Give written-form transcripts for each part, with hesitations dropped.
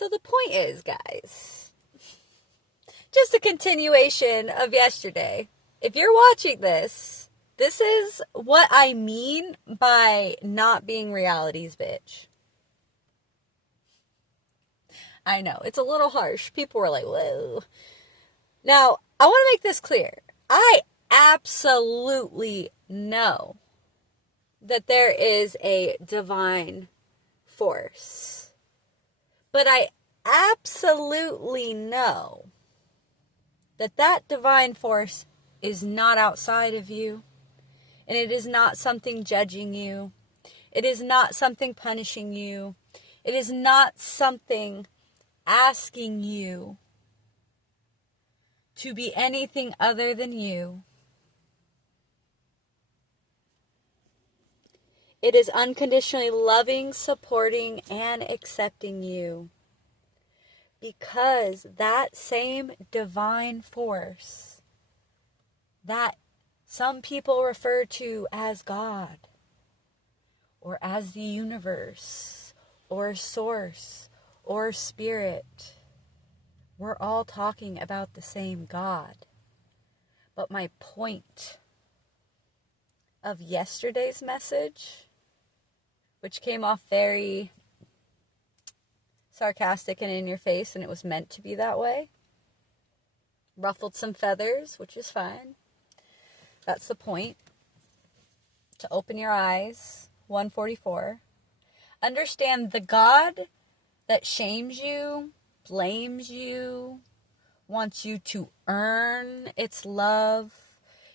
So the point is, guys, just a continuation of yesterday. If you're watching this, this is what I mean by not being reality's bitch. I know, it's a little harsh. People were like, whoa. Now, I want to make this clear. I absolutely know that there is a divine force. But I absolutely know that that divine force is not outside of you. And it is not something judging you. It is not something punishing you. It is not something asking you to be anything other than you. It is unconditionally loving, supporting, and accepting you. Because that same divine force that some people refer to as God, or as the universe, or source, or spirit, we're all talking about the same God. But my point of yesterday's message, which came off very sarcastic and in your face, and it was meant to be that way, ruffled some feathers, which is fine. That's the point. To open your eyes. 144. Understand the God that shames you, blames you, wants you to earn its love,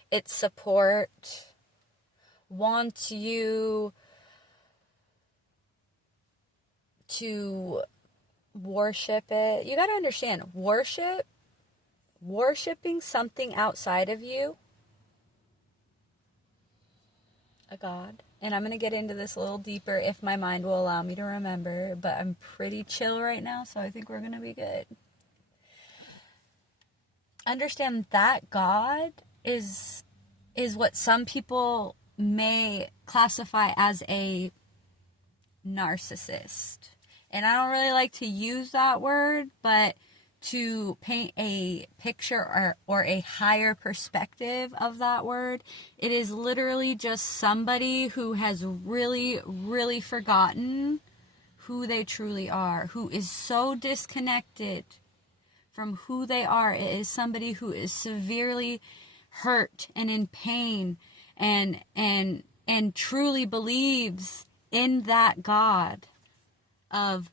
its support, wants you to worship it. You got to understand, worshiping something outside of you, a God, and I'm going to get into this a little deeper if my mind will allow me to remember, but I'm pretty chill right now, so I think we're going to be good. Understand that God is what some people may classify as a narcissist. And I don't really like to use that word, but to paint a picture or a higher perspective of that word, it is literally just somebody who has really, really forgotten who they truly are, who is so disconnected from who they are. It is somebody who is severely hurt and in pain and truly believes in that God of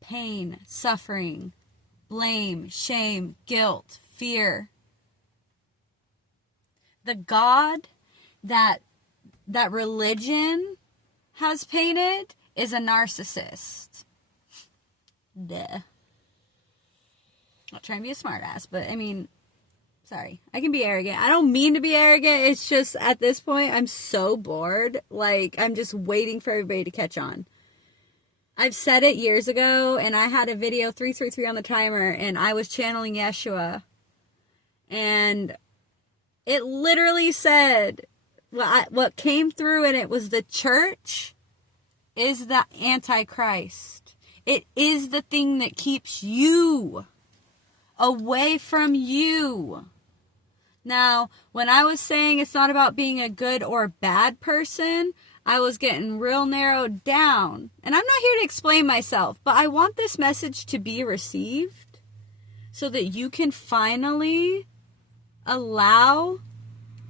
pain, suffering, blame, shame, guilt, fear. The God that religion has painted is a narcissist. Duh. Not trying to be a smartass, but I mean, sorry. I can be arrogant. I don't mean to be arrogant. It's just at this point, I'm so bored. Like, I'm just waiting for everybody to catch on. I've said it years ago, and I had a video 333 on the timer, and I was channeling Yeshua. And it literally said, what came through, and it was the church is the Antichrist. It is the thing that keeps you away from you. Now, when I was saying it's not about being a good or bad person, I was getting real narrowed down. And I'm not here to explain myself, but I want this message to be received so that you can finally allow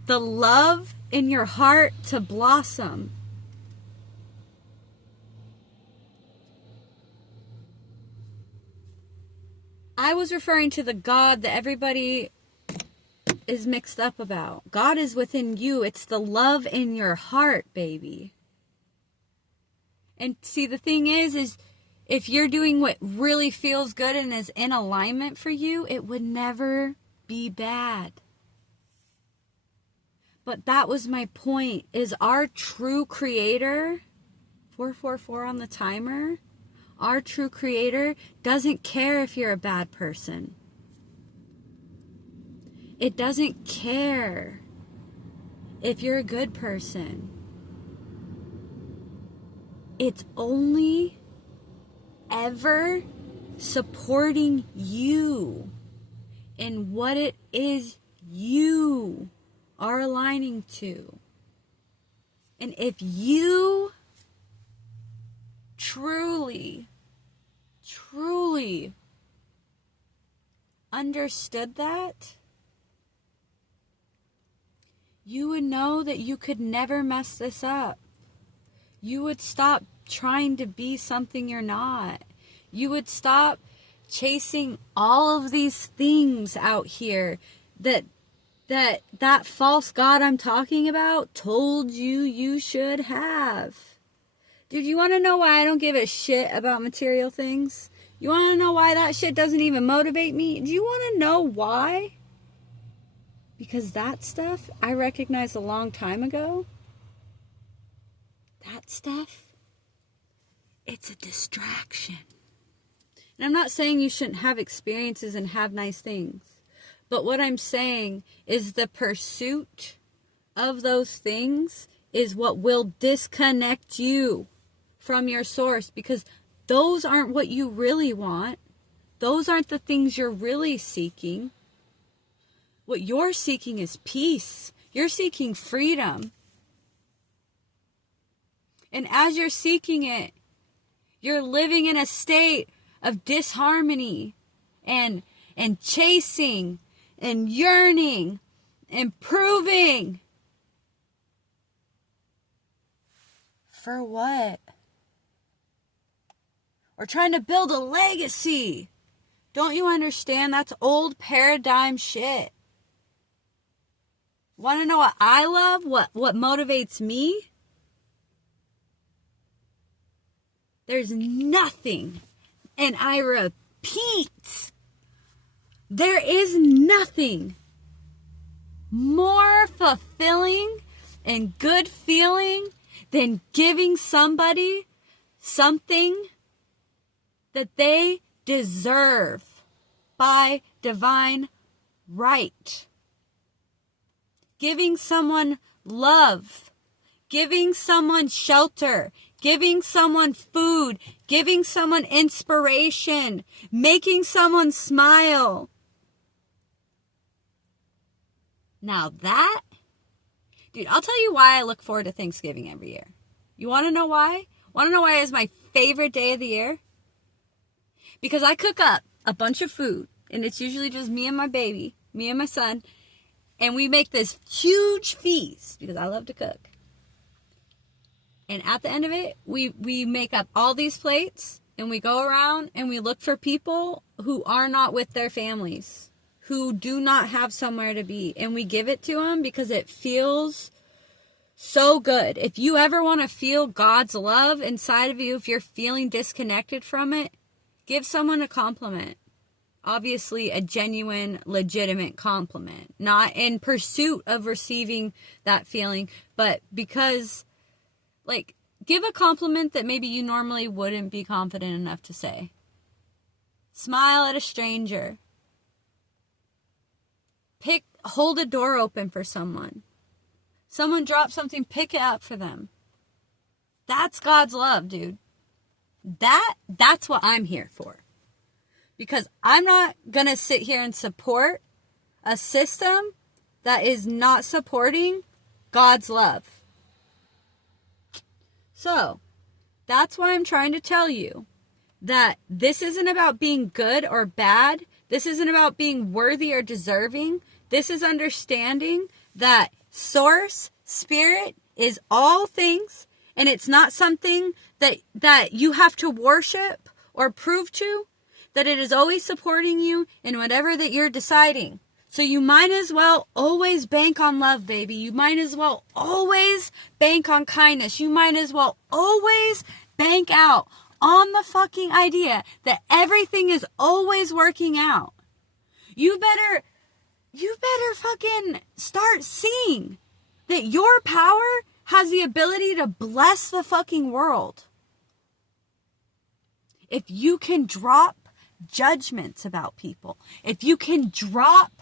the love in your heart to blossom. I was referring to the God that everybody is mixed up about. God is within you. It's the love in your heart, baby. And see, the thing is if you're doing what really feels good and is in alignment for you, it would never be bad. But that was my point, is our true creator, 444 on the timer, our true creator doesn't care if you're a bad person. It doesn't care if you're a good person. It's only ever supporting you in what it is you are aligning to. And if you truly understood that, you would know that you could never mess this up. You would stop trying to be something you're not. You would stop chasing all of these things out here that false God I'm talking about told you should have. Dude, you want to know why I don't give a shit about material things? You want to know why that shit doesn't even motivate me? Do you want to know why? Because that stuff I recognized a long time ago. That stuff, it's a distraction. And I'm not saying you shouldn't have experiences and have nice things. But what I'm saying is the pursuit of those things is what will disconnect you from your source, because those aren't what you really want. Those aren't the things you're really seeking. What you're seeking is peace. You're seeking freedom. And as you're seeking it, you're living in a state of disharmony and chasing and yearning and proving. For what? Or trying to build a legacy. Don't you understand? That's old paradigm shit. Want to know what I love? What motivates me? There's nothing, and I repeat, there is nothing more fulfilling and good feeling than giving somebody something that they deserve by divine right. Giving someone love, giving someone shelter, giving someone food, giving someone inspiration, making someone smile. Now that, dude, I'll tell you why I look forward to Thanksgiving every year. You want to know why? Want to know why it's my favorite day of the year? Because I cook up a bunch of food, and it's usually just me and my baby, me and my son, and we make this huge feast because I love to cook. And at the end of it, we make up all these plates, and we go around and we look for people who are not with their families, who do not have somewhere to be. And we give it to them because it feels so good. If you ever want to feel God's love inside of you, if you're feeling disconnected from it, give someone a compliment. Obviously, a genuine, legitimate compliment. Not in pursuit of receiving that feeling, but because... like, give a compliment that maybe you normally wouldn't be confident enough to say. Smile at a stranger. Hold a door open for someone. Someone drops something, pick it up for them. That's God's love, dude. That's what I'm here for. Because I'm not going to sit here and support a system that is not supporting God's love. So, that's why I'm trying to tell you that this isn't about being good or bad. This isn't about being worthy or deserving. This is understanding that source, spirit, is all things, and it's not something that you have to worship or prove to, that it is always supporting you in whatever that you're deciding. So you might as well always bank on love, baby. You might as well always bank on kindness. You might as well always bank out on the fucking idea that everything is always working out. You better fucking start seeing that your power has the ability to bless the fucking world. If you can drop judgments about people, if you can drop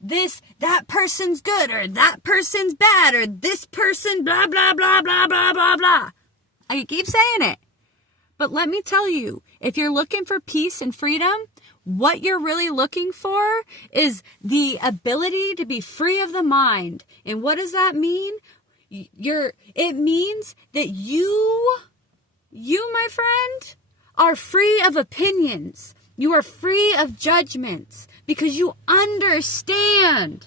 that person's good or that person's bad or this person blah blah blah blah blah blah blah, I keep saying it, But let me tell you, if you're looking for peace and freedom, what you're really looking for is the ability to be free of the mind. And what does that mean? It means that you, my friend, are free of opinions. You are free of judgments because you understand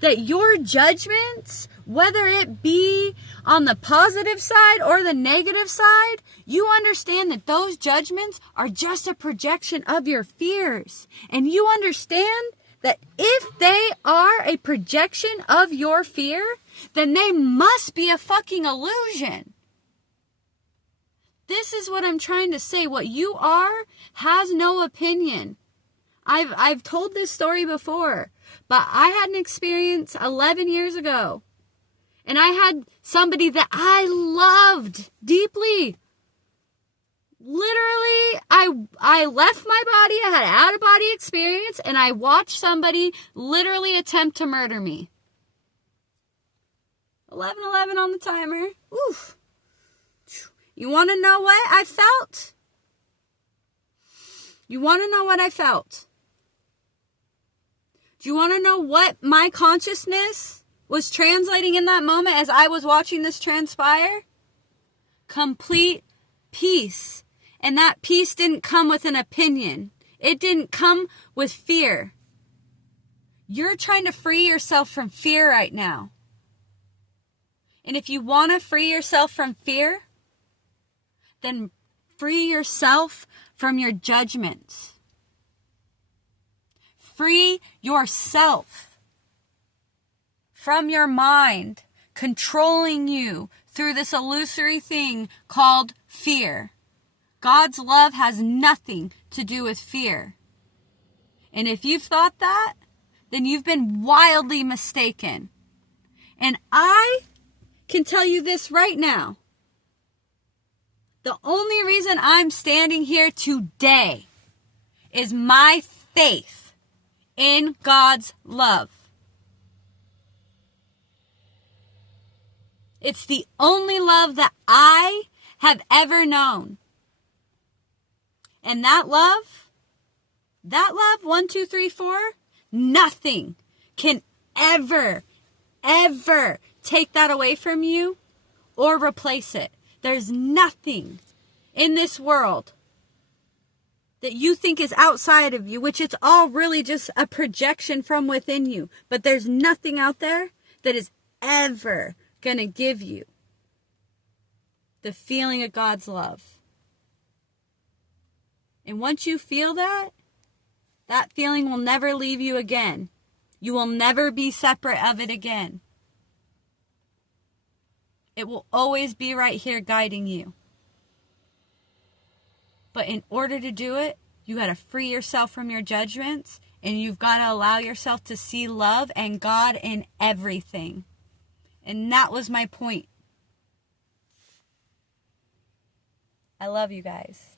that your judgments, whether it be on the positive side or the negative side, you understand that those judgments are just a projection of your fears. And you understand that if they are a projection of your fear, then they must be a fucking illusion. This is what I'm trying to say. What you are has no opinion. I've told this story before, but I had an experience 11 years ago. And I had somebody that I loved deeply. Literally, I left my body. I had an out-of-body experience, and I watched somebody literally attempt to murder me. 11:11 on the timer. Oof. You want to know what I felt? You want to know what I felt? Do you want to know what my consciousness was translating in that moment as I was watching this transpire? Complete peace. And that peace didn't come with an opinion. It didn't come with fear. You're trying to free yourself from fear right now. And if you want to free yourself from fear, then free yourself from your judgments. Free yourself from your mind controlling you through this illusory thing called fear. God's love has nothing to do with fear. And if you've thought that, then you've been wildly mistaken. And I can tell you this right now. The only reason I'm standing here today is my faith in God's love. It's the only love that I have ever known. And that love, 1, 2, 3, 4, nothing can ever take that away from you or replace it. There's nothing in this world that you think is outside of you, which it's all really just a projection from within you. But there's nothing out there that is ever going to give you the feeling of God's love. And once you feel that, that feeling will never leave you again. You will never be separate of it again. It will always be right here guiding you. But in order to do it, you got to free yourself from your judgments, and you've got to allow yourself to see love and God in everything. And that was my point. I love you guys.